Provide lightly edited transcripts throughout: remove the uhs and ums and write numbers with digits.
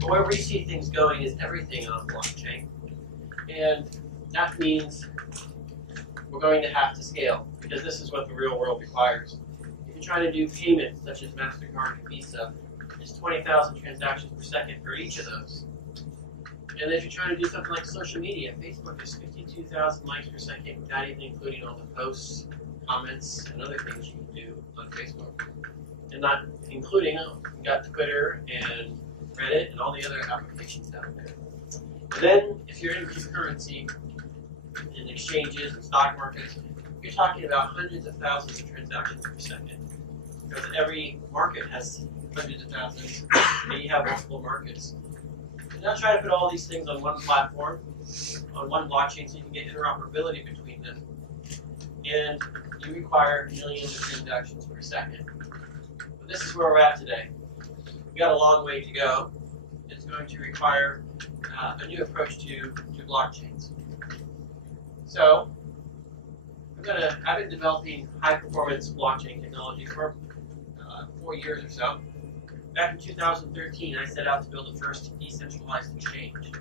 But where we see things going is everything on blockchain. And that means we're going to have to scale, because this is what the real world requires. If you're trying to do payments, such as MasterCard and Visa, it's 20,000 transactions per second for each of those. And if you're trying to do something like social media, Facebook is 52,000 likes per second, without even including all the posts, comments, and other things you can do on Facebook. And not including, you got Twitter and Reddit and all the other applications out there. And then, if you're in currency, in exchanges and stock markets, you're talking about hundreds of thousands of transactions per second. Because every market has hundreds of thousands, and you have multiple markets. And now try to put all these things on one platform, on one blockchain, so you can get interoperability between them. And you require millions of transactions per second. But this is where we're at today. We've got a long way to go. It's going to require a new approach to blockchains. So, I've been developing high-performance blockchain technology for 4 years or so. Back in 2013, I set out to build the first decentralized exchange.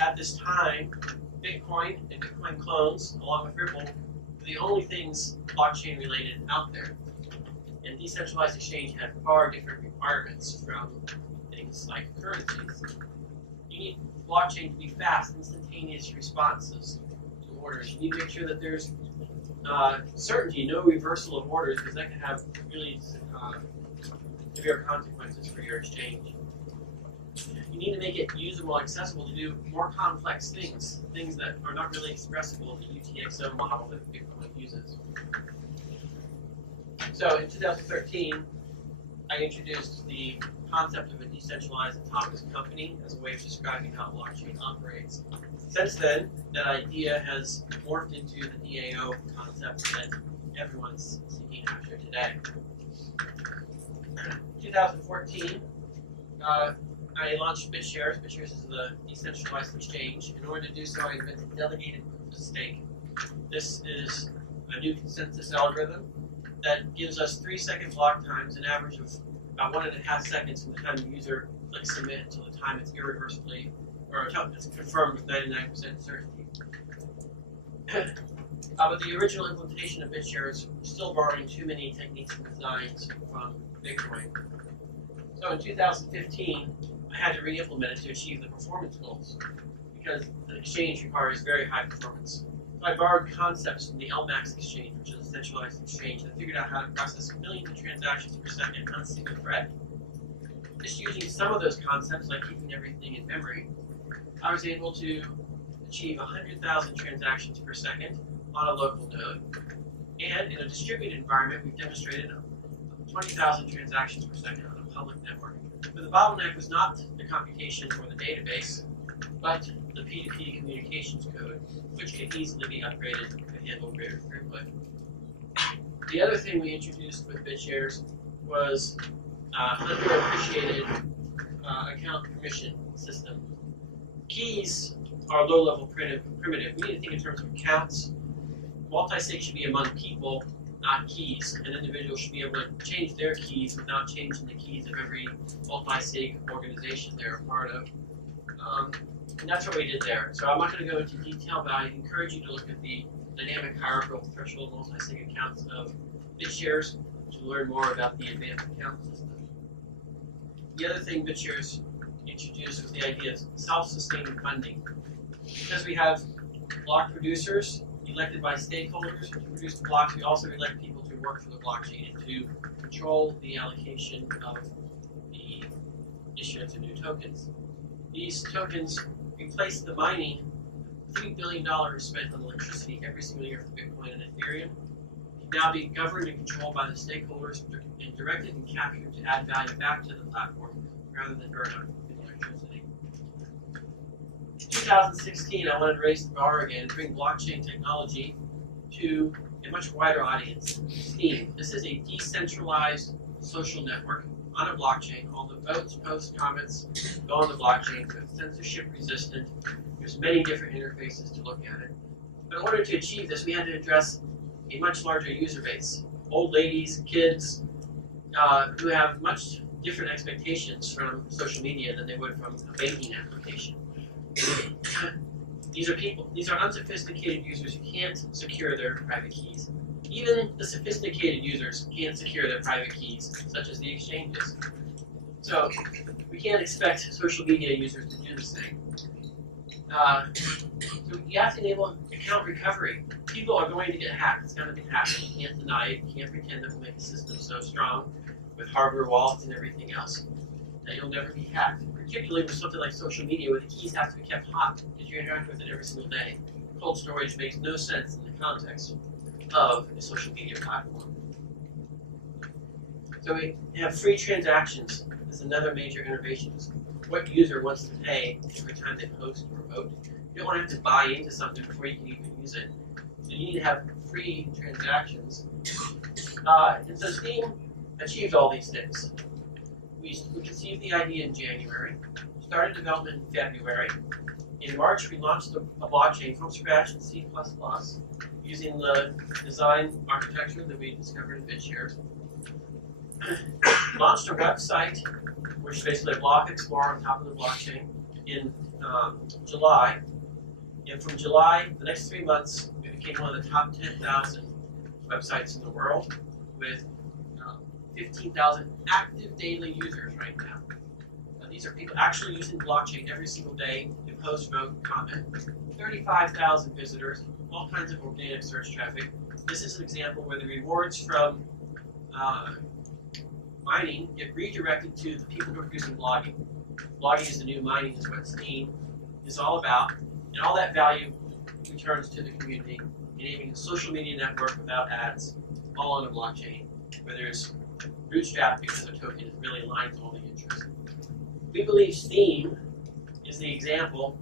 At this time, Bitcoin and Bitcoin clones, along with Ripple, were the only things blockchain-related out there. And decentralized exchange had far different requirements from things like currencies. You need blockchain to be fast, instantaneous responses to orders. You need to make sure that there's certainty, no reversal of orders, because that can have really severe consequences for your exchange. You need to make it usable, accessible to do more complex things, things that are not really expressible in the UTXO model that Bitcoin uses. So in 2013, I introduced the concept of a decentralized autonomous company as a way of describing how blockchain operates. Since then, that idea has morphed into the DAO concept that everyone's seeking after today. 2014, I launched BitShares. BitShares is the decentralized exchange. In order to do so, I invented delegated proof of stake. This is a new consensus algorithm that gives us 3-second block times, an average of about 1.5 seconds from the time the user clicks submit until the time it's irreversibly, or it's confirmed with 99% certainty. But the original implementation of BitShares was still borrowing too many techniques and designs from Bitcoin. So in 2015, I had to re-implement it to achieve the performance goals, because the exchange requires very high performance. So I borrowed concepts from the LMAX exchange, which is a centralized exchange, and figured out how to process millions of transactions per second on a single thread. Just using some of those concepts, like keeping everything in memory, I was able to achieve 100,000 transactions per second on a local node. And in a distributed environment, we've demonstrated 20,000 transactions per second on a public network. But the bottleneck was not the computation or the database, but the P2P communications code, which can easily be upgraded to handle greater throughput. The other thing we introduced with BitShares was underappreciated account permission system. Keys are low-level primitive. We need to think in terms of accounts. Multi-sig should be among people, not keys. An individual should be able to change their keys without changing the keys of every multi-sig organization they're a part of. And that's what we did there. So I'm not going to go into detail, but I encourage you to look at the dynamic hierarchical threshold multi-sig accounts of BitShares to learn more about the advanced account system. The other thing BitShares introduced was the idea of self-sustaining funding. Because we have block producers elected by stakeholders to produce the blocks, we also elect people to work for the blockchain and to control the allocation of the issuance of new tokens. These tokens replace the mining. $3 billion spent on electricity every single year for Bitcoin and Ethereum can now be governed and controlled by the stakeholders and directed and captured to add value back to the platform rather than burn out electricity. In 2016, I wanted to raise the bar again and bring blockchain technology to a much wider audience. Steam. This is a decentralized social network on a blockchain. All the votes, posts, comments go on the blockchain, so it's censorship resistant. There's many different interfaces to look at it. But in order to achieve this, we had to address a much larger user base. Old ladies, kids, who have much different expectations from social media than they would from a banking application. These are people, these are unsophisticated users who can't secure their private keys. Even the sophisticated users can't secure their private keys, such as the exchanges. So we can't expect social media users to do the same. So you have to enable account recovery. People are going to get hacked. It's going to be hacked. You can't deny it. You can't pretend that will make the system so strong with hardware wallets and everything else that you'll never be hacked. Particularly with something like social media, where the keys have to be kept hot because you interact with it every single day. Cold storage makes no sense in the context of a social media platform. So we have free transactions. This is another major innovation. What user wants to pay every time they post or vote? You don't want to have to buy into something before you can even use it. So you need to have free transactions. And so Steam achieved all these things. We conceived the idea in January, started development in February. In March, we launched a blockchain from scratch in C++, using the design architecture that we discovered in BitShares. Launched a website, which is basically a block explorer on top of the blockchain, in July. And from July, the next 3 months, we became one of the top 10,000 websites in the world, with 15,000 active daily users right now. These are people actually using blockchain every single day to post, vote, comment. 35,000 visitors, all kinds of organic search traffic. This is an example where the rewards from mining get redirected to the people who are using blogging. Blogging is the new mining, is what Steam is all about, and all that value returns to the community, enabling a social media network without ads, all on a blockchain, where there's bootstrap because the token really aligns all the interests. We believe Steam is the example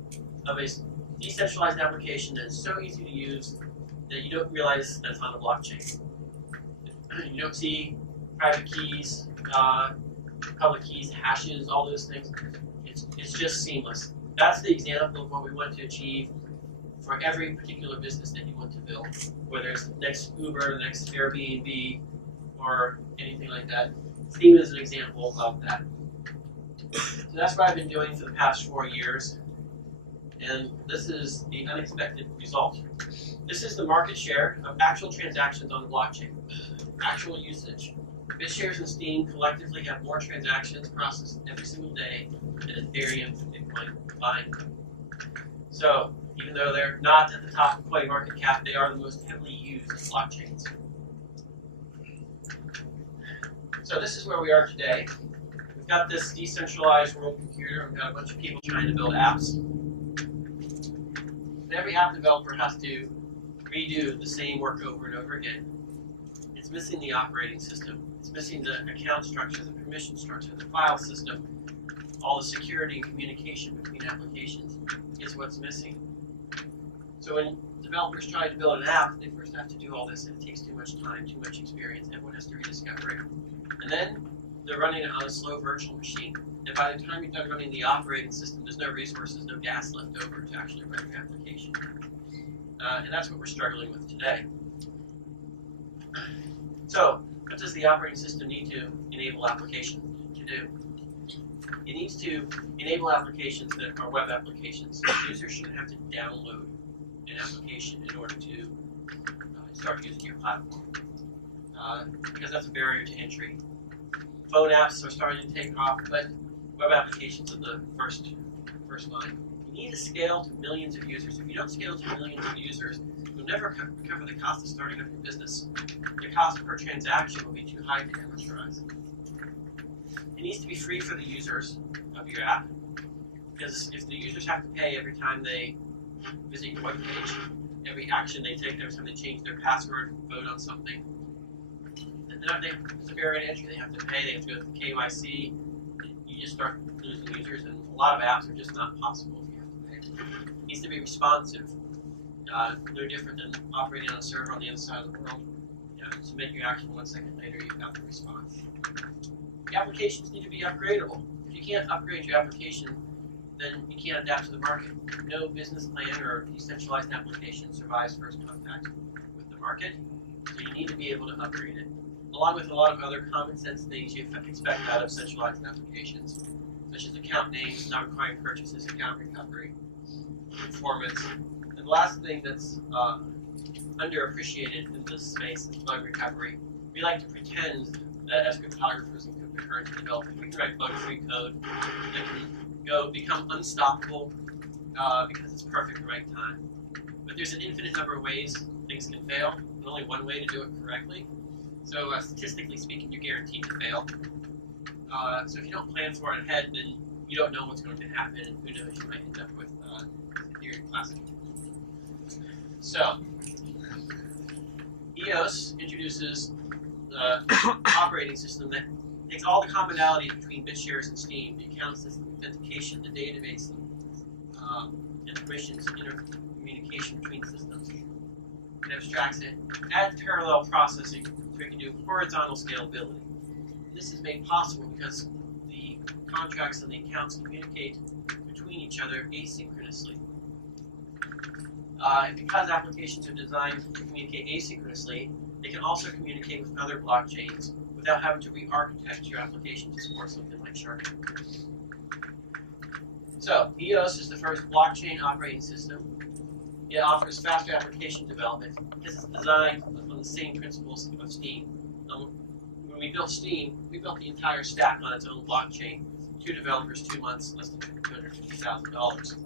of a decentralized application that's so easy to use that you don't realize that's on a blockchain. You don't see private keys, public keys, hashes, all those things. It's just seamless. That's the example of what we want to achieve for every particular business that you want to build, whether it's the next Uber, the next Airbnb, or anything like that. Steam is an example of that. So that's what I've been doing for the past 4 years, and this is the unexpected result. This is the market share of actual transactions on the blockchain, actual usage. BitShares and Steam collectively have more transactions processed every single day than Ethereum and Bitcoin combined. So even though they're not at the top of coin market cap, they are the most heavily used blockchains. So this is where we are today. We've got this decentralized world computer. We've got a bunch of people trying to build apps. And every app developer has to redo the same work over and over again. It's missing the operating system. It's missing the account structure, the permission structure, the file system. All the security and communication between applications is what's missing. So when developers try to build an app, they first have to do all this, and it takes too much time, too much experience. Everyone has to rediscover it. And then they're running it on a slow virtual machine. And by the time you're done running the operating system, there's no resources, no gas left over to actually run your application. And that's what we're struggling with today. So, what does the operating system need to enable applications to do? It needs to enable applications that are web applications. Users shouldn't have to download an application in order to start using your platform, because that's a barrier to entry. Phone apps are starting to take off, but web applications are the first line. You need to scale to millions of users. If you don't scale to millions of users, you'll never cover the cost of starting up your business. The cost per transaction will be too high to amortize. It needs to be free for the users of your app, because if the users have to pay every time they visit your web page, every action they take, every time they change their password, vote on something, it's a barrier to entry. They have to pay, they have to go through KYC. You just start losing users, and a lot of apps are just not possible if you have to pay. It needs to be responsive. No different than operating on a server on the other side of the world. Submit your action 1 second later, you've got the response. The applications need to be upgradable. If you can't upgrade your application, then you can't adapt to the market. No business plan or decentralized application survives first contact with the market, so you need to be able to upgrade it. along with a lot of other common sense things you expect out of centralized applications, such as account names, not requiring purchases, account recovery, performance. And the last thing that's underappreciated in this space is bug recovery. We like to pretend that as cryptographers and cryptocurrency developers, we can write bug-free code that can become unstoppable because it's perfect at the right time. But there's an infinite number of ways things can fail, and only one way to do it correctly. So statistically speaking, you're guaranteed to fail. So if you don't plan for it ahead, then you don't know what's going to happen, and who knows, you might end up with Ethereum Classic. So, EOS introduces the operating system that takes all the commonalities between BitShares and Steam, the account system, authentication, the database, and permissions, intercommunication between systems. It abstracts it, adds parallel processing so we can do horizontal scalability. This is made possible because the contracts and the accounts communicate between each other asynchronously. And because applications are designed to communicate asynchronously, they can also communicate with other blockchains without having to re-architect your application to support something like sharding. So, EOS is the first blockchain operating system. It offers faster application development because it's designed on the same principles of Steam. When we built Steam, we built the entire stack on its own blockchain. 2 developers, 2 months, less than $250,000.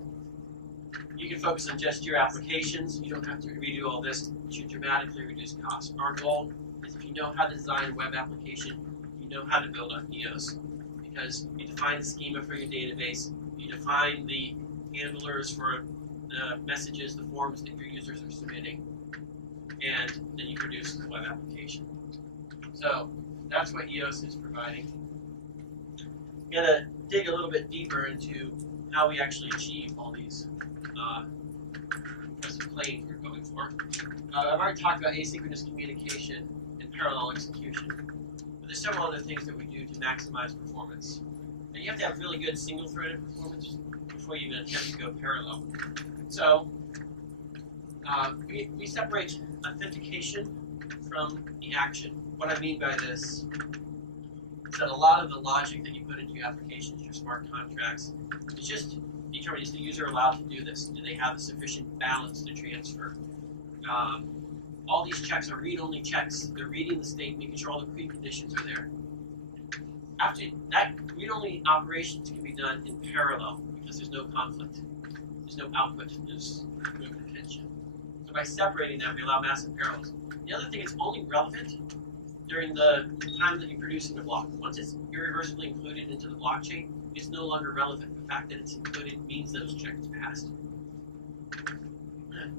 You can focus on just your applications. You don't have to redo all this. You should dramatically reduce costs. Our goal is if you know how to design a web application, you know how to build on EOS. Because you define the schema for your database, you define the handlers for the messages, the forms that your users are submitting, and then you produce the web application. So that's what EOS is providing. I'm going to dig a little bit deeper into how we actually achieve all these impressive claims we're going for. I've already talked about asynchronous communication and parallel execution, but there's several other things that we do to maximize performance. And you have to have really good single-threaded performance before you even attempt to go parallel. So we separate authentication from the action. What I mean by this is that a lot of the logic that you put into your applications, your smart contracts, is just determined, is the user allowed to do this? Do they have a sufficient balance to transfer? All these checks are read-only checks. They're reading the state, making sure all the preconditions are there. After that, read-only operations can be done in parallel because there's no conflict. There's no output. There's no contention. So by separating them, we allow massive parallels. The other thing is only relevant during the time that you're producing the block. Once it's irreversibly included into the blockchain, it's no longer relevant. The fact that it's included means those checks passed.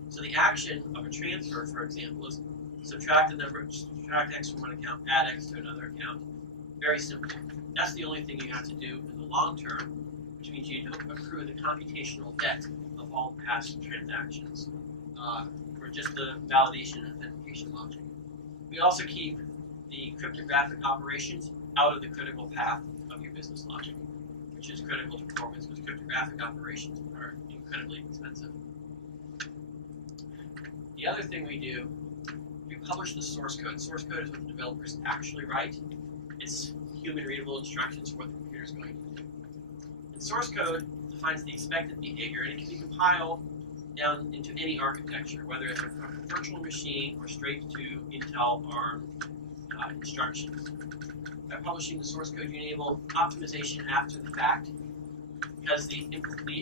So the action of a transfer, for example, is subtract X from one account, add X to another account. Very simple. That's the only thing you have to do in the long term, which means you don't accrue the computational debt of all past transactions for just the validation and authentication logic. We also keep the cryptographic operations out of the critical path of your business logic, which is critical to performance because cryptographic operations are incredibly expensive. The other thing we do, we publish the source code. Source code is what the developers actually write. It's human-readable instructions for what the computer is going to do. And source code defines the expected behavior, and it can be compiled down into any architecture, whether it's a virtual machine or straight to Intel ARM instructions. By publishing the source code, you enable optimization after the fact, because the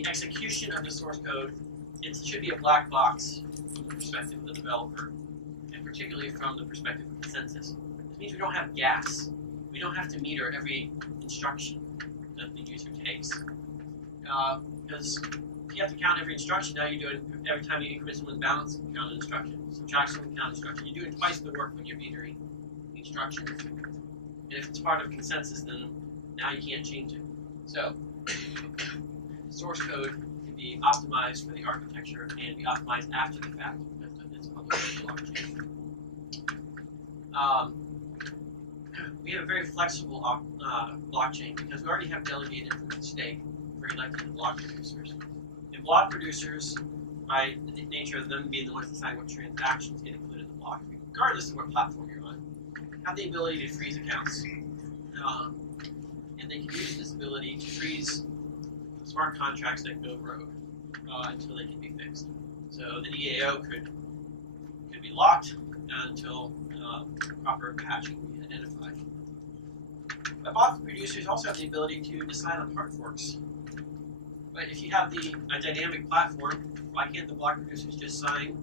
execution of the source code, it should be a black box from the perspective of the developer, and particularly from the perspective of consensus. This means we don't have gas. We don't have to meter every instruction that the user takes. Because if you have to count every instruction, now you're doing, every time you increment someone's balance, count an instruction. Subtract someone, count an instruction. You're doing twice the work when you're metering the instructions. And if it's part of consensus, then now you can't change it. So, source code can be optimized for the architecture and be optimized after the fact because it's published in the blockchain. We have a very flexible blockchain because we already have delegated proof of stake for elected block producers. And block producers, by the nature of them being the ones deciding what transactions get included in the block, regardless of what platform you're on, have the ability to freeze accounts. And they can use this ability to freeze smart contracts that go rogue until they can be fixed. So the EAO could be locked until proper patch can be identified. But block producers also have the ability to decide on hard forks. But if you have a dynamic platform, why can't the block producers just sign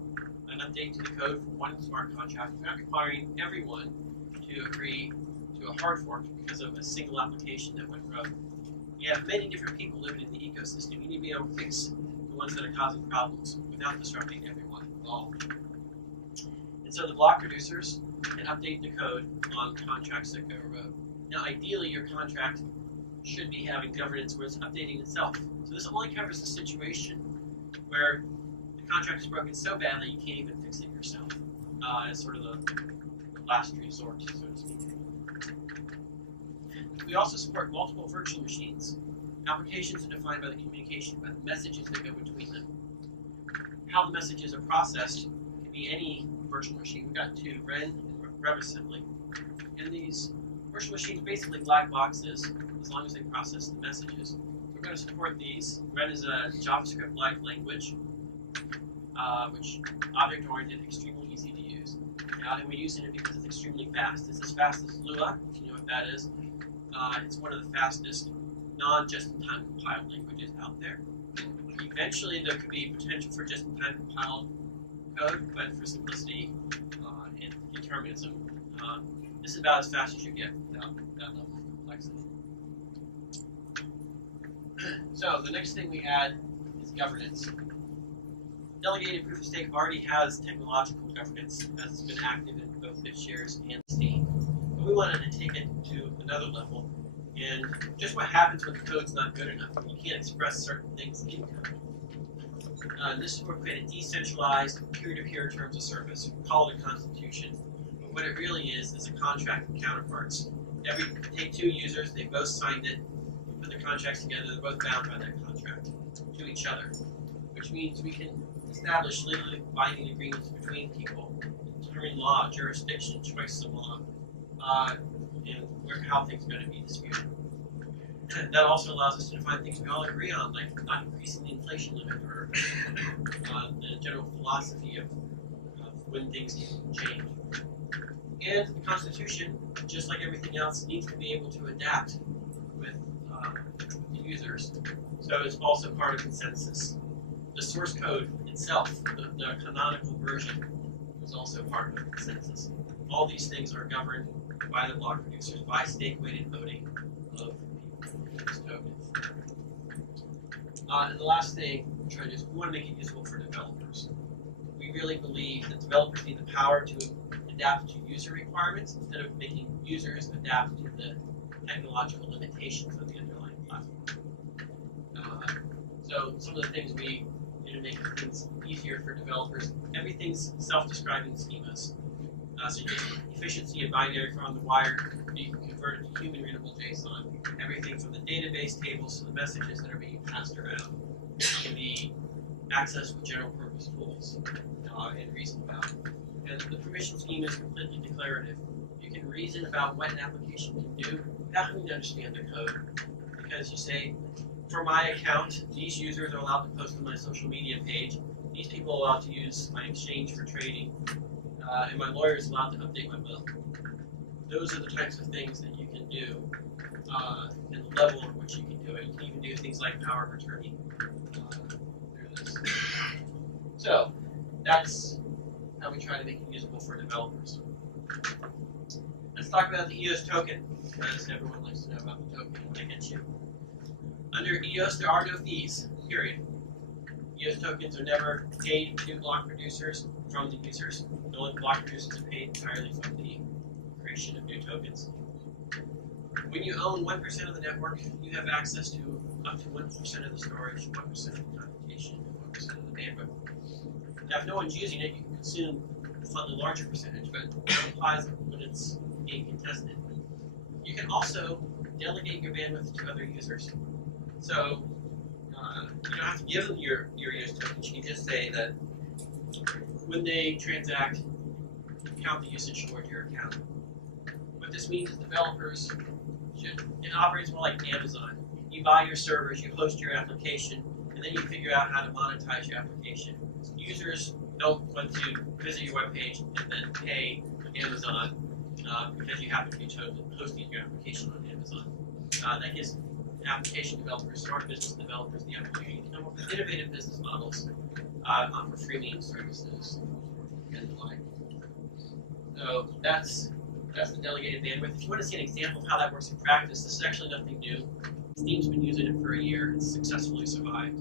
an update to the code for one smart contract without requiring everyone to agree to a hard fork because of a single application that went rogue? You have many different people living in the ecosystem. You need to be able to fix the ones that are causing problems without disrupting everyone involved. And so the block producers can update the code on contracts that go rogue. Now, ideally, your contract should be having governance where it's updating itself. So this only covers the situation where the contract is broken so badly you can't even fix it yourself. As sort of the last resort, so to speak. We also support multiple virtual machines. Applications are defined by the communication, by the messages that go between them. How the messages are processed can be any virtual machine. We've got two, Ren and WebAssembly. And these virtual machines are basically black boxes as long as they process the messages. We're going to support these. Ren is a JavaScript-like language, which object-oriented, extremely easy to use. And we're using it because it's extremely fast. It's as fast as Lua, if you know what that is. It's one of the fastest non-just-in-time compiled languages out there. Eventually, there could be potential for just-in-time compiled code, but for simplicity and determinism, this is about as fast as you get without that level of complexity. So the next thing we add is governance. Delegated proof of stake already has technological governance as it's been active in both BitShares and Steam. But we wanted to take it to another level. And just what happens when the code's not good enough, when you can't express certain things in code. This is where we create a decentralized peer-to-peer terms of service. We call it a constitution. But what it really is a contract with counterparts. Take two users, they both signed it, put the contracts together, they're both bound by that contract to each other. Which means we can establish legally binding agreements between people, determine law, jurisdiction, choice of law, and how things are going to be disputed. That also allows us to define things we all agree on, like not increasing the inflation limit or the general philosophy of when things can change. And the Constitution, just like everything else, needs to be able to adapt with the users. So it's also part of consensus. The source code itself, the canonical version, is also part of consensus. All these things are governed by the block producers, by stake-weighted voting of people who use tokens. And the last thing we're trying to do is we want to make it useful for developers. We really believe that developers need the power to adapt to user requirements instead of making users adapt to the technological limitations of the underlying platform. So some of the things we do to make things easier for developers, everything's self-describing schemas. So you get efficiency of binary from the wire, you can convert it to human-readable JSON. Everything from the database tables to the messages that are being passed around can be accessed with general-purpose tools and reasoned about. And the permission scheme is completely declarative. You can reason about what an application can do without having to understand the code. Because you say, for my account, these users are allowed to post on my social media page. These people are allowed to use my exchange for trading. And my lawyer is allowed to update my will. Those are the types of things that you can do and the level at which you can do it. You can even do things like power of attorney through this. So that's how we try to make it usable for developers. Let's talk about the EOS token, because everyone likes to know about the token when they get you. Under EOS, there are no fees, period. EOS tokens are never paid to block producers from the users. The only block producers are paid entirely from the creation of new tokens. When you own 1% of the network, you have access to up to 1% of the storage, 1% of the computation, and 1% of the bandwidth. Now, if no one's using it, you can consume a slightly larger percentage, but it applies when it's being contested. You can also delegate your bandwidth to other users. So you don't have to give them your EOS tokens. You can just say that when they transact, count the usage toward your account. this means is developers it operates more like Amazon. You buy your servers, you host your application, and then you figure out how to monetize your application. Users don't want to visit your webpage and then pay Amazon because you happen to be hosting your application on Amazon. That gives application developers, smart business developers, the opportunity to come up with innovative business models, offer freemium services, and the like. So that's the delegated bandwidth. If you want to see an example of how that works in practice, this is actually nothing new. Steam's been using it for a year. It's successfully survived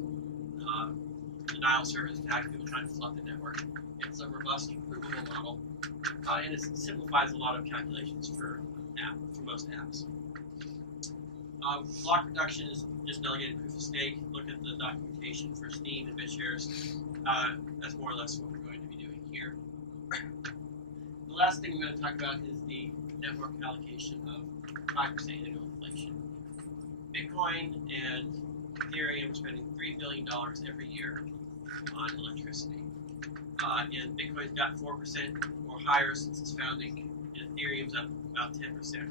denial service attacks, people trying to flood the network. It's a robust, provable model, and it simplifies a lot of calculations for most apps. Block reduction is just delegated proof of stake. Look at the documentation for Steam and BitShares. That's more or less what we're going to be doing here. The last thing we're going to talk about is the network allocation of 5% annual inflation. Bitcoin and Ethereum are spending $3 billion every year on electricity. And Bitcoin's got 4% or higher since its founding, and Ethereum's up about 10%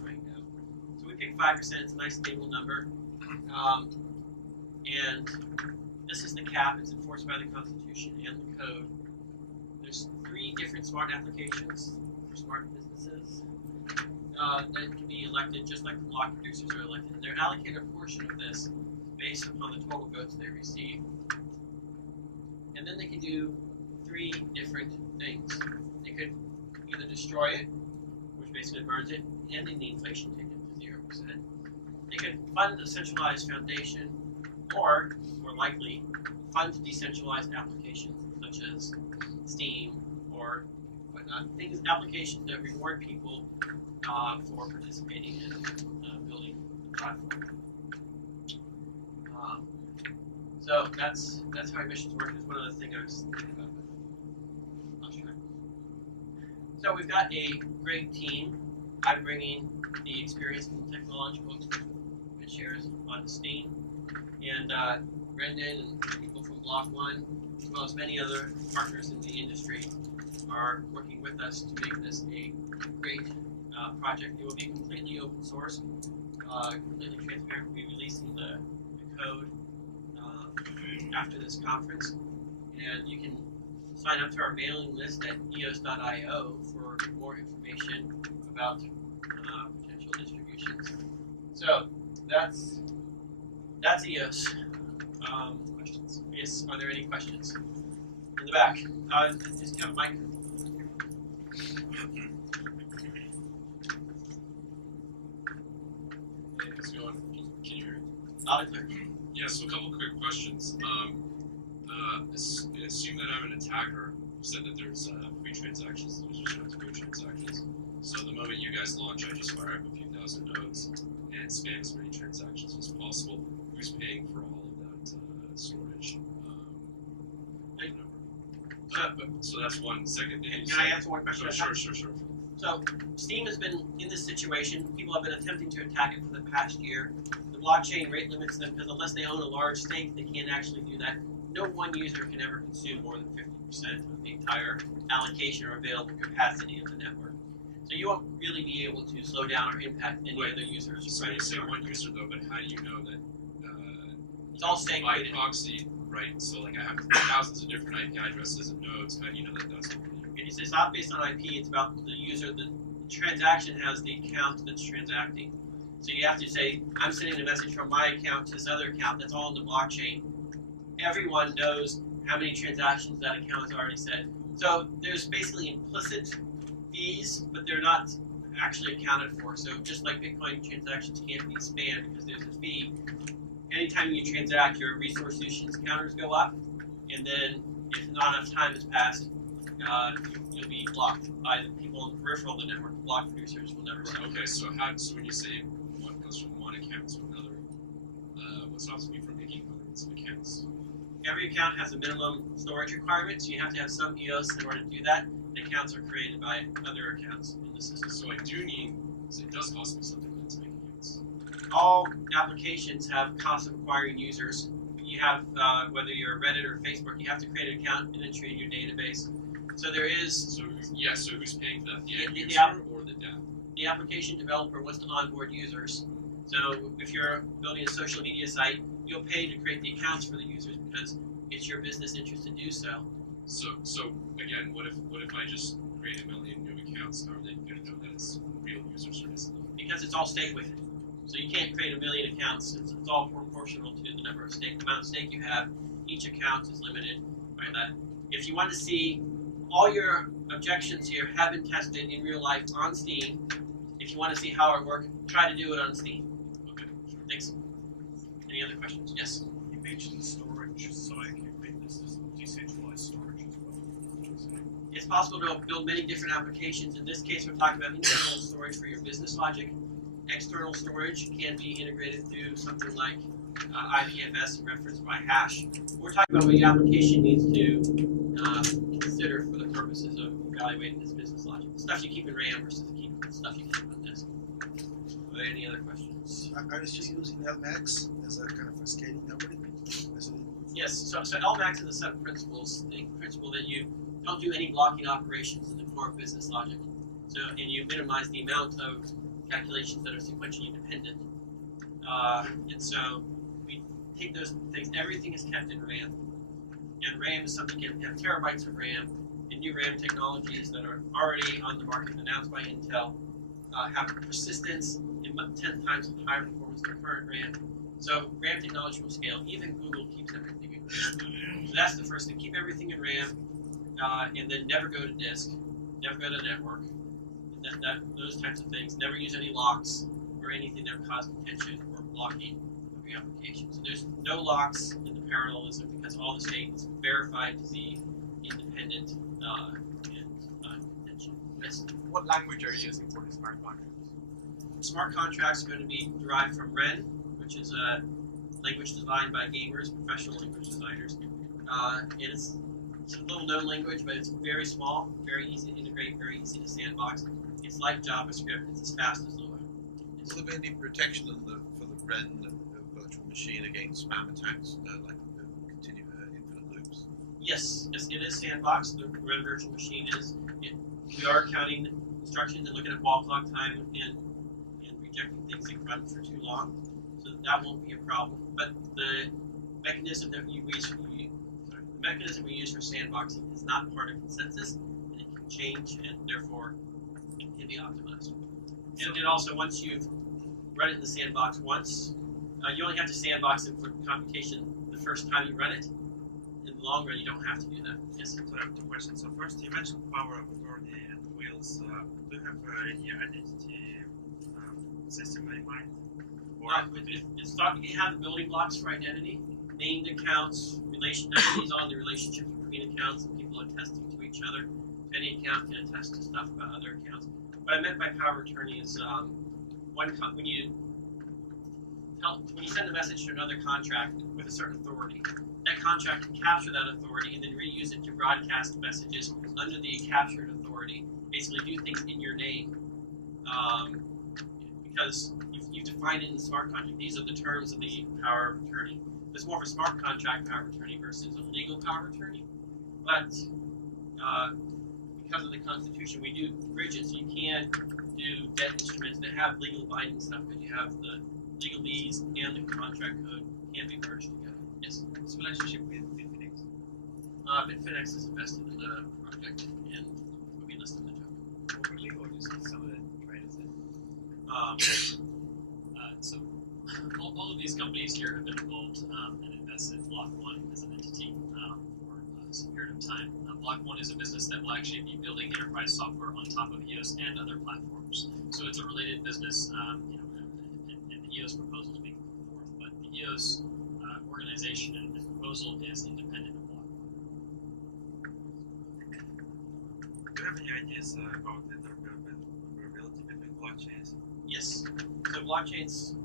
right now. So we pick 5%, it's a nice stable number. And this is the cap, it's enforced by the Constitution and the Code. There's 3 different smart applications for smart businesses that can be elected just like the block producers are elected. And they're allocated a portion of this based upon the total votes they receive. And then they can do 3 different things. They could either destroy it, which basically burns it, ending the inflation ticket to 0%. They could fund a centralized foundation, or, more likely, fund decentralized applications such as Steam or whatnot. Applications that reward people for participating in building the platform. So that's how emissions work. It's one other thing I was thinking about, but lost track. So we've got a great team. I'm bringing the experience and technological experience of BitShares onto Steam, and Brendan and people from Block One, as well as many other partners in the industry, are working with us to make this a great project. It will be completely open source, completely transparent. We'll be releasing the code after this conference, and you can sign up to our mailing list at eos.io for more information about potential distributions. So that's EOS. Questions? Yes. Are there any questions? In the back. Just have a mic. Hey, how's it going? Can you hear me? Loud and clear. Yeah, so a couple quick questions. Assume that I'm an attacker who said that there's free transactions, there's just free transactions. So the moment you guys launch, I just fire up a few thousand nodes and spam as many transactions as possible. Who's paying for all of that storage? So that's one. Second thing. Can I answer one question? Sure. So Steam has been in this situation. People have been attempting to attack it for the past year. The blockchain rate limits them because unless they own a large stake, they can't actually do that. No one user can ever consume more than 50% of the entire allocation or available capacity of the network. So you won't really be able to slow down or impact any other users. So you say one user though, but how do you know that? It's all stake by rated. proxy, right? So like I have thousands of different IP addresses and nodes. How do you know that that's what you? It's not based on IP. It's about the user. The transaction has the account that's transacting. So you have to say, I'm sending a message from my account to this other account. That's all in the blockchain. Everyone knows how many transactions that account has already said. So there's basically implicit fees, but they're not actually accounted for. So just like Bitcoin transactions can't be spammed because there's a fee, anytime you transact, your resource usage counters go up, and then if not enough time has passed, you'll be blocked by the people in the peripheral of the network. The block producers will never see. Okay, so when you say one goes from one account to another, what stops me from making hundreds of accounts? Every account has a minimum storage requirement, so you have to have some EOS in order to do that. The accounts are created by other accounts in the system. So I do need, so it does cost me something to make accounts. All applications have costs of acquiring users. You have, whether you're Reddit or Facebook, you have to create an account and entry in your database. So there is... So who's paying for that? The end the user or the DApp? the application developer wants to onboard users. So if you're building a social media site, you'll pay to create the accounts for the users because it's your business interest to do so. So again, what if I just create 1 million new accounts? How are they going to know that it's real users or isn't? Because it's all stake weighted. So you can't create 1 million accounts. It's all proportional to the number of stake, the amount of stake you have. Each account is limited by that. If you want to see all your objections here have been tested in real life on Steam, if you want to see how it works, try to do it on Steam. Okay, sure. Thanks. Any other questions? Yes? You mentioned storage, so I can make this as decentralized storage as well. It's possible to build many different applications. In this case, we're talking about internal storage for your business logic. External storage can be integrated through something like IPFS and referenced by hash. We're talking about what your application needs to consider for the purposes of evaluating this business logic. Stuff you keep in RAM versus the stuff you keep on disk. Are there any other questions? I was just using LMAX as a kind of a scaling algorithm. Yes, so LMAX is a set of principles. The principle that you don't do any blocking operations in the core of business logic. So, and you minimize the amount of calculations that are sequentially independent. And so we take those things, everything is kept in RAM. And RAM is something, you have terabytes of RAM, and new RAM technologies that are already on the market, announced by Intel, have persistence in 10 times higher performance than current RAM. So RAM technology will scale. Even Google keeps everything in RAM. So that's the first thing. Keep everything in RAM, and then never go to disk, never go to network, and those types of things. Never use any locks or anything that would cause contention or blocking of your application. So there's no locks in the parallelism because all the state is verified to be independent and contention. Yes. What language are you using for the smart contracts? Smart contracts are going to be derived from Ren, which is a language designed by gamers, professional language designers. It's a little known language, but it's very small, very easy to integrate, very easy to sandbox. It's like JavaScript. It's as fast as Lua. Will there be any protection for the REN virtual machine against spam attacks, like continue infinite loops? Yes, it is sandboxed. The Ren virtual machine is. We are counting instructions and looking at wall clock time and rejecting things that run for too long, so that won't be a problem. But the mechanism that we use for sandboxing is not part of consensus, and it can change, and therefore can be optimized. And also, once you've run it in the sandbox once, you only have to sandbox it for computation the first time you run it. In the long run, you don't have to do that. Yes? So I have two questions. So first, you mentioned power of authority and wheels. Do you have any identity system in mind? You have the building blocks for identity, named accounts, identities on the relationships between accounts, and people attesting to each other. Any account can attest to stuff about other accounts. What I meant by power of attorney is when you send a message to another contract with a certain authority, that contract can capture that authority and then reuse it to broadcast messages under the captured authority. Basically, do things in your name because you've defined it in the smart contract. These are the terms of the power of attorney. It's more of a smart contract power of attorney versus a legal power of attorney. But because of the Constitution, we do bridges. So you can do debt instruments that have legal binding stuff, because you have the legalese and the contract code can be merged together. Yes? What's the relationship with Bitfinex? Bitfinex is invested in the project and will be listed in the token. Overly, or just some of the traders in? So all of these companies here have been involved and invested in Block 1 as an entity for some period of time. Block 1 is a business that will actually be building enterprise software on top of EOS and other platforms. So it's a related business, and the EOS proposal is being put forth, but the EOS organization and proposal is independent of Block 1. Do you have any ideas about the interoperability between blockchains? Yes. So blockchains,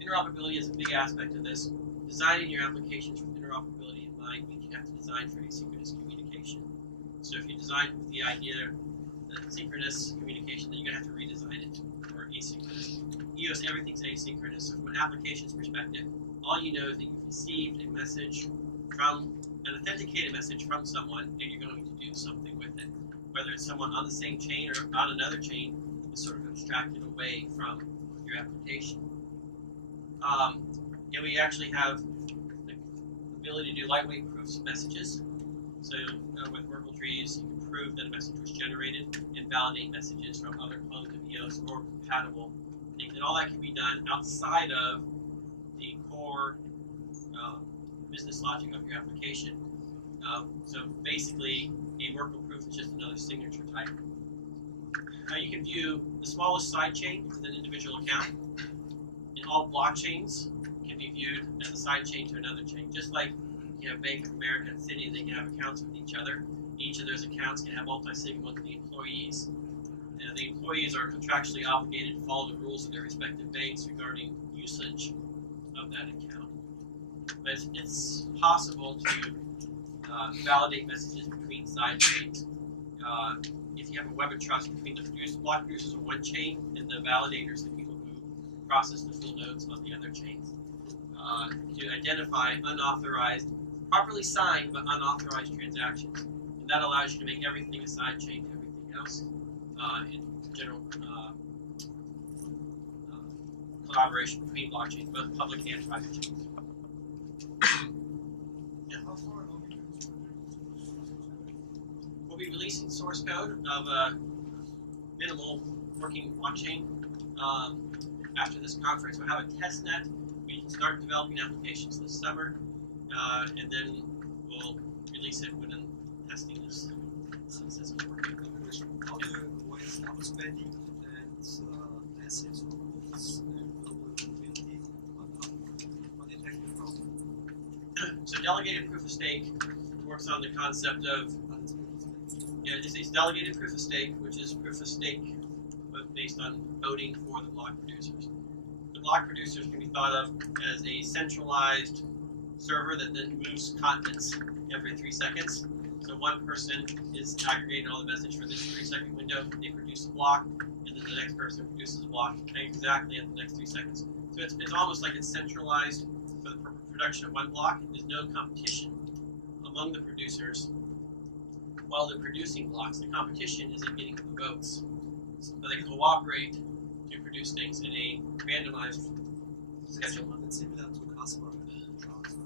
interoperability is a big aspect of this. Designing your applications with interoperability in mind means you have to design for asynchronous communication. So if you design with the idea that synchronous communication, then you're going to have to redesign it for asynchronous. EOS, everything's asynchronous. So from an application's perspective, all you know is that you've received a message from, an authenticated message from someone, and you're going to do something with it. whether it's someone on the same chain or on another chain, is sort of abstracted away from your application. And we actually have the ability to do lightweight proofs of messages. So with Oracle trees, you can prove that a message was generated and validate messages from other clones of EOS or compatible things. And all that can be done outside of the core business logic of your application. So basically, a Oracle proof is just another signature type. You can view the smallest sidechain as an individual account, and all blockchains can be viewed as a sidechain to another chain. Just like you have Bank of America and Citi, they can have accounts with each other. Each of those accounts can have multi-sig with the employees. And the employees are contractually obligated to follow the rules of their respective banks regarding usage of that account. But it's possible to validate messages between side chains. If you have a web of trust between the block producers on one chain and the validators, the people who process the full nodes on the other chains, to identify unauthorized, properly signed but unauthorized transactions. And that allows you to make everything a side chain to everything else in general collaboration between blockchains, both public and private chains. We'll be releasing source code of a minimal working blockchain after this conference. We'll have a test net. We can start developing applications this summer, and then we'll release it when testing is successful. How do you avoid double spending and assets or rules and global mobility on the technical problem? So delegated proof of stake works on the concept of it's delegated proof of stake, which is proof of stake but based on voting for the block producers. The block producers can be thought of as a centralized server that then moves continents every 3 seconds. So one person is aggregating all the message for this 3-second window. They produce a block, and then the next person produces a block exactly at the next 3 seconds. So it's almost like it's centralized for the production of one block. There's no competition among the producers while they're producing blocks. The competition is in getting the votes. So they cooperate to produce things in a randomized schedule. It's similar to Casper transfer.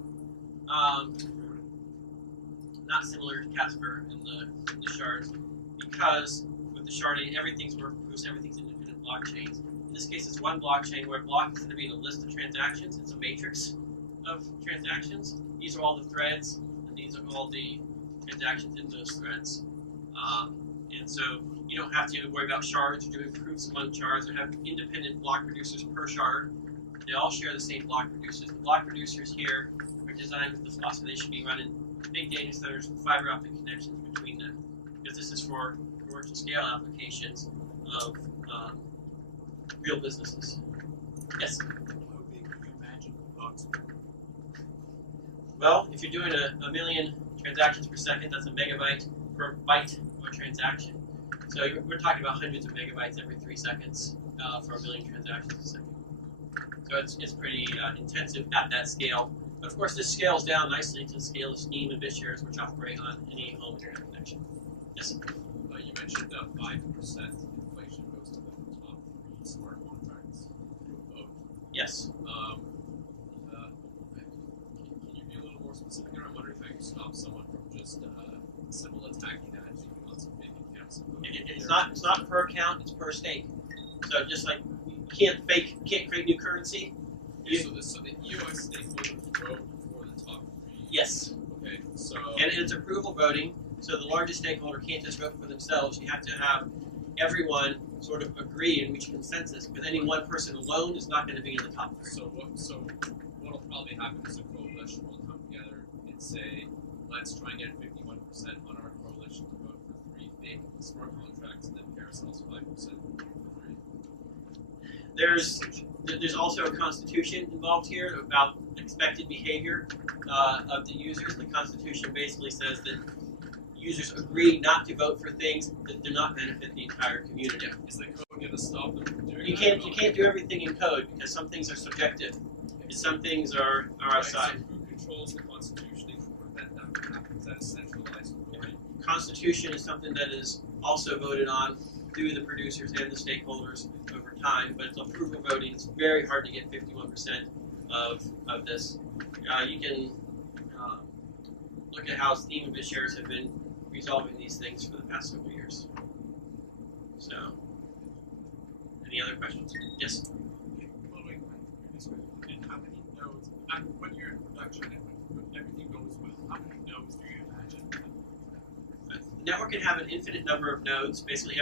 Not similar to Casper in the shards, because with the sharding, everything's work proofs, everything's independent blockchains. In this case, it's one blockchain where a block is going to be in a list of transactions. It's a matrix of transactions. These are all the threads, and these are all the transactions in those threads. And so you don't have to worry about shards or doing proofs among shards or have independent block producers per shard. They all share the same block producers. The block producers here are designed with the philosophy they should be running big data centers with fiber optic connections between them, because this is for commercial scale applications of real businesses. Yes? How big can you imagine the blocks? Well, if you're doing a million transactions per second, that's a megabyte per byte of a transaction. So we're talking about hundreds of megabytes every 3 seconds for a million transactions a second. So it's pretty intensive at that scale. But of course, this scales down nicely to the scale of Steam and BitShares, which operate on any home internet connection. Yes? You mentioned 5% inflation goes to the top 3 smart contracts to a vote. Yes. Can you be a little more specific? I'm wondering if I can stop someone from just simple attacking that and taking lots of big accounts. It's not per account, it's per stake. So just like you can't create new currency. Okay, so the EOS stakeholders vote for the top 3. Yes. Okay, so And it's approval voting, so the largest stakeholder can't just vote for themselves. You have to have everyone sort of agree and reach a consensus. But any one person alone is not going to be in the top 3. So what'll probably happen is a coalition will come together and say, let's try and get 51% on our coalition to vote for 3 fake smart contracts, and then Paracel's 5% for 3. There's also a constitution involved here about expected behavior of the users. The constitution basically says that users agree not to vote for things that do not benefit the entire community. Is the code going to stop them from doing You that? can't do everything in code because some things are subjective and some things are outside. So who controls the constitution to prevent that from happening? Is that a centralized authority? Constitution is something that is also voted on through the producers and the stakeholders over time, but it's approval voting. It's very hard to get 51% of this. You can look at how Steam and BitShares have been resolving these things for the past several years. So, any other questions? Yes? Following my previous question, and how many nodes, when you're in production and when everything goes well, how many nodes do you imagine? The network can have an infinite number of nodes. Basically,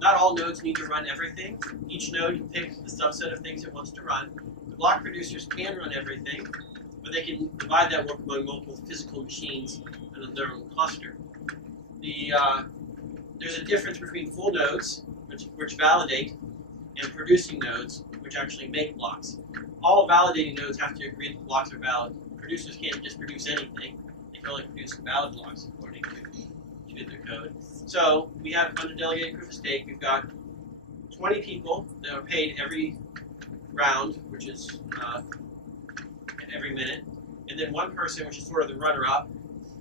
not all nodes need to run everything. Each node can pick the subset of things it wants to run. The block producers can run everything, but they can divide that work among multiple physical machines and on their own cluster. There's a difference between full nodes, which validate, and producing nodes, which actually make blocks. All validating nodes have to agree that the blocks are valid. Producers can't just produce anything. They can only produce valid blocks according to their code. So we have, under delegated proof of stake, we've got 20 people that are paid every round, which is every minute, and then one person, which is sort of the runner-up,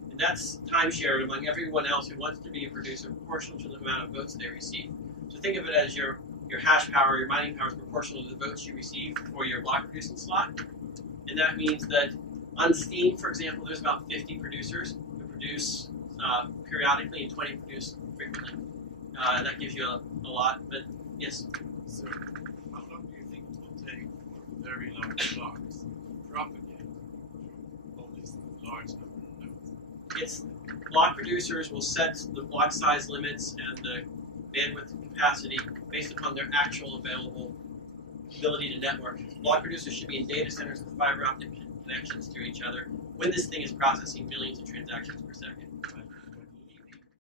and that's time-shared among everyone else who wants to be a producer proportional to the amount of votes they receive. So think of it as your hash power, your mining power is proportional to the votes you receive for your block producing slot. And that means that on Steam, for example, there's about 50 producers who produce periodically and 20 produce frequently. That gives you a lot, but yes? So, how long do you think it will take for very large blocks to propagate through all these large number of nodes? Block producers will set the block size limits and the bandwidth capacity based upon their actual available ability to network. Block producers should be in data centers with fiber optic connections to each other when this thing is processing millions of transactions per second.